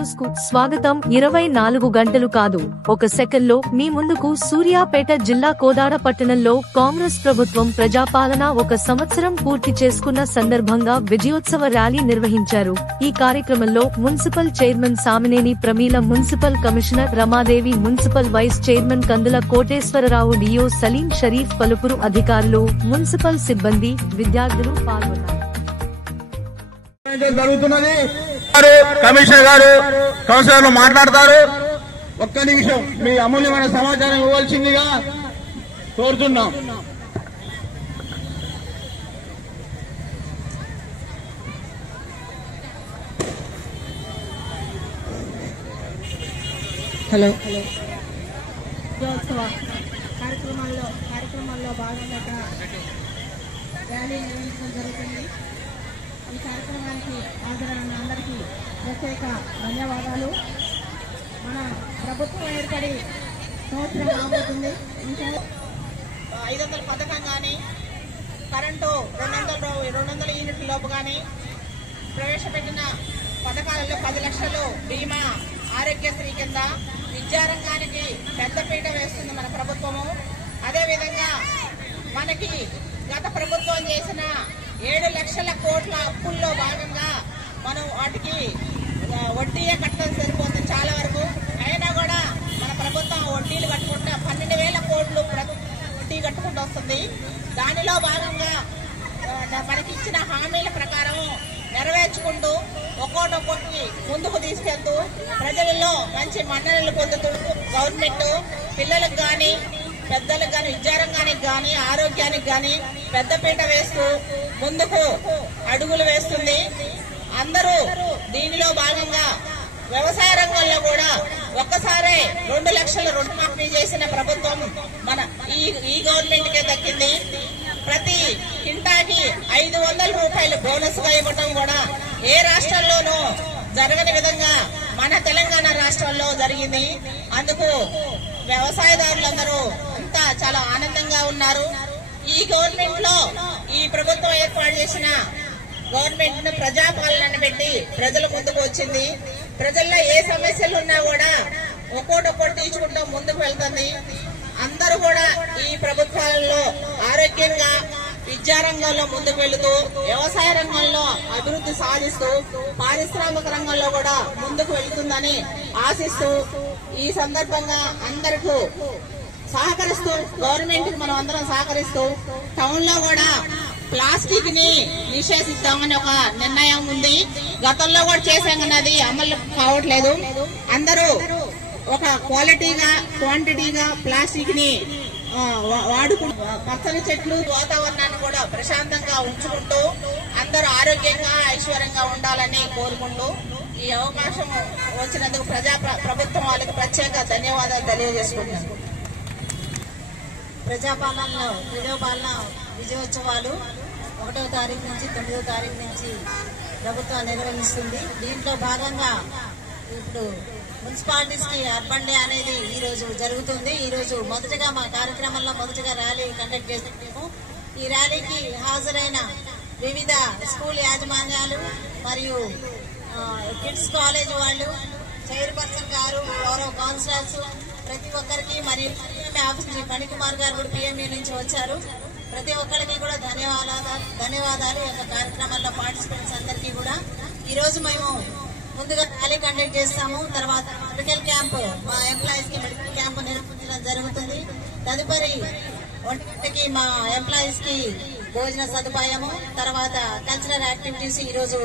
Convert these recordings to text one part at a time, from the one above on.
News కు స్వాగతం. 24 గంటలు కాదు, ఒక సెకన్లో మీ ముందుకు. సూర్యాపేట జిల్లా కోదాడ పట్టణంలో కాంగ్రెస్ ప్రభుత్వం ప్రజాపాలన 1 సంవత్సరం పూర్తి చేసుకున్న సందర్భంగా విజయోత్సవ ర్యాలీ నిర్వహించారు. ఈ కార్యక్రమంలో municipal chairman Samineni Pramila, municipal commissioner Ramadevi, municipal vice chairman Kandula Koteswararao, DO Saleem Sharif, పలువురు అధికారులు, మున్సిపల్ సిబ్బంది, విద్యార్థులు పాల్గొన్నారు. జరుగుతున్నది. కమిషనర్ గారు కౌన్సిలర్లు మాట్లాడతారు. ఒక్క నిమిషం మీ అమూల్యమైన సమాచారం ఇవ్వాల్సిందిగా కోరుతున్నాం. హలో విజయోత్సవ కార్యక్రమాల్లో భాగంగా ర్యాలీ నిర్వహించడం జరుగుతుంది. ఈ కార్యక్రమానికి హాజరైన అందరికీ ప్రత్యేక ధన్యవాదాలు. మన ప్రభుత్వం ఏర్పడి సంవత్సరం రాబోతుంది. 500 పథకం కానీ, కరెంటు 200 యూనిట్ల లోపు కానీ, ప్రవేశపెట్టిన పథకాలలో 10 లక్షలు బీమా, ఆరోగ్యశ్రీ కింద విద్యారంగానికి పెద్దపీట వేస్తుంది మన ప్రభుత్వము. అదేవిధంగా మనకి గత ప్రభుత్వం చేసిన 7 లక్షల కోట్ల అప్పుల్లో భాగంగా మనం వాటికి వడ్డీయే కట్టడం సరిపోతుంది చాలా వరకు. అయినా కూడా మన ప్రభుత్వం వడ్డీలు కట్టుకుంటా 12,000 కోట్లు వడ్డీ కట్టుకుంటూ వస్తుంది. దానిలో భాగంగా మనకి ఇచ్చిన హామీల ప్రకారం నెరవేర్చుకుంటూ ఒక్కొక్కటి ముందుకు తీసుకెళ్తూ ప్రజలలో మంచి మన్ననలు పొందుతూ గవర్నమెంట్ పిల్లలకు కానీ, పెద్దలకు కానీ, విద్యారంగానికి కానీ, ఆరోగ్యానికి కానీ పెద్దపీట వేస్తూ ముందుకు అడుగులు వేస్తుంది. అందరూ దీనిలో భాగంగా వ్యవసాయ రంగంలో కూడా ఒక్కసారే 2 లక్షల రుణమాఫీ చేసిన ప్రభుత్వం మన ఈ గవర్నమెంట్ కే దక్కింది. ప్రతి కింటాకి 500 రూపాయలు బోనస్ గా ఇవ్వటం కూడా ఏ రాష్ట్రంలోనూ జరగని విధంగా మన తెలంగాణ రాష్ట్రంలో జరిగింది. అందుకు వ్యవసాయదారులందరూ అంతా చాలా ఆనందంగా ఉన్నారు. ఈ గవర్నమెంట్ లో ఈ ప్రభుత్వం ఏర్పాటు చేసిన గవర్నమెంట్ ను ప్రజాపాలన పెట్టి ప్రజల ముందుకు వచ్చింది. ప్రజల్లో ఏ సమస్యలు ఉన్నా కూడా ఒక్కొక్కటి తీర్చుకుంటూ ముందుకు వెళ్తుంది. అందరూ కూడా ఈ ప్రభుత్వాలలో ఆరోగ్యంగా, విద్యారంగంలో ముందుకు వెళుతూ, వ్యవసాయ రంగంలో అభివృద్ధి సాధిస్తూ, పారిశ్రామిక రంగంలో కూడా ముందుకు వెళుతుందని ఆశిస్తూ, ఈ సందర్భంగా అందరికీ సహకరిస్తూ, గవర్నమెంట్ కి మనం అందరం సహకరిస్తూ, టౌన్ లో కూడా ప్లాస్టిక్ ని నిషేధిద్దామని ఒక నిర్ణయం ఉంది. గతంలో కూడా చేశాం కానీ అది అమలు కావట్లేదు. అందరూ ఒక క్వాలిటీగా, క్వాంటిటీగా ప్లాస్టిక్ ని వాడుకుంటూ, పచ్చని చెట్లు, వాతావరణాన్ని కూడా ప్రశాంతంగా ఉంచుకుంటూ అందరూ ఆరోగ్యంగా, ఐశ్వర్యంగా ఉండాలని కోరుకుంటూ ఈ అవకాశం వచ్చినందుకు ప్రభుత్వం వాళ్ళకి ప్రత్యేక ధన్యవాదాలు తెలియజేసుకుంటున్నాను. ప్రజాపాలన విజయోత్సవాలు 1వ తారీఖు నుంచి 9వ తారీఖు నుంచి ప్రభుత్వం నిర్వహిస్తుంది. దీంట్లో భాగంగా ఇప్పుడు మున్సిపాలిటీస్ కి అర్బన్ డే అనేది ఈ రోజు జరుగుతుంది. ఈ రోజు మొదటగా మా కార్యక్రమంలో ర్యాలీ కండక్ట్ చేస్తున్నాము. ఈ ర్యాలీకి హాజరైన వివిధ స్కూల్ యాజమాన్యాలు మరియు కిడ్స్ కాలేజ్ వాళ్ళు, చైర్పర్సన్ గారు, గౌరవ కౌన్సిలర్స్, ప్రతి ఒక్కరికి, మరియు ఆఫీస్ ఫణికుమార్ గారు కూడా పిఎంఏ నుంచి వచ్చారు. ప్రతి ఒక్కరికి కూడా ధన్యవాదాలు. ఈ యొక్క కార్యక్రమాల్లో పార్టిసిపెంట్స్ అందరికీ కూడా. ఈ రోజు మేము ముందుగా ర్యాలీ కండక్ట్ చేస్తాము. తర్వాత మెడికల్ క్యాంప్, మా ఎంప్లాయీస్ కి మెడికల్ క్యాంప్ నిర్వహించడం జరుగుతుంది. తదుపరి 1 గంటకి మా ఎంప్లాయీస్ కి భోజన సదుపాయము, తర్వాత కల్చరల్ యాక్టివిటీస్ ఈ రోజు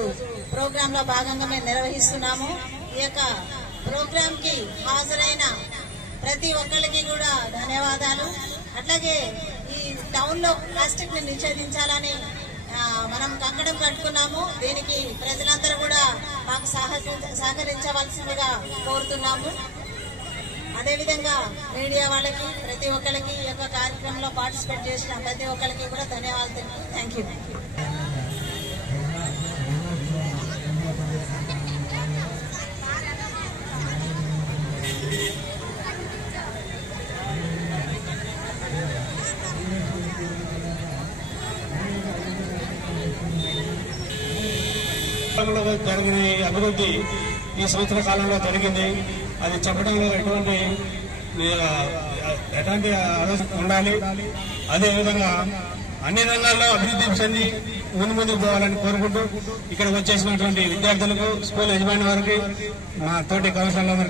ప్రోగ్రామ్ లో భాగంగా మేము నిర్వహిస్తున్నాము. ఈ యొక్క ప్రోగ్రామ్ కి హాజరైన ప్రతి ఒక్కరికి కూడా ధన్యవాదాలు. అట్లాగే ఈ టౌన్ లో ప్లాస్టిక్ ని నిషేధించాలని మనం కంకణం కట్టుకున్నాము. దీనికి ప్రజలందరూ కూడా మాకు సహకరించవలసిందిగా కోరుతున్నాము. అదేవిధంగా మీడియా వాళ్ళకి, ప్రతి ఒక్కరికి, ఈ యొక్క కార్యక్రమంలో పార్టిసిపేట్ చేసిన ప్రతి ఒక్కరికి కూడా ధన్యవాదాలు. Thank you. జరుగుని అభివృద్ధి ఈ సంవత్సర కాలంలో జరిగింది. అది చెప్పడంలో ఎటువంటి ఆలోచన ఉండాలి. అదేవిధంగా అన్ని రంగాల్లో అభివృద్ధి చెంది ముందుకు పోవాలని కోరుకుంటూ ఇక్కడ వచ్చేసినటువంటి విద్యార్థులకు, స్కూల్ యజమాని వారికి, మా తోటి కౌన్సిలర్లకు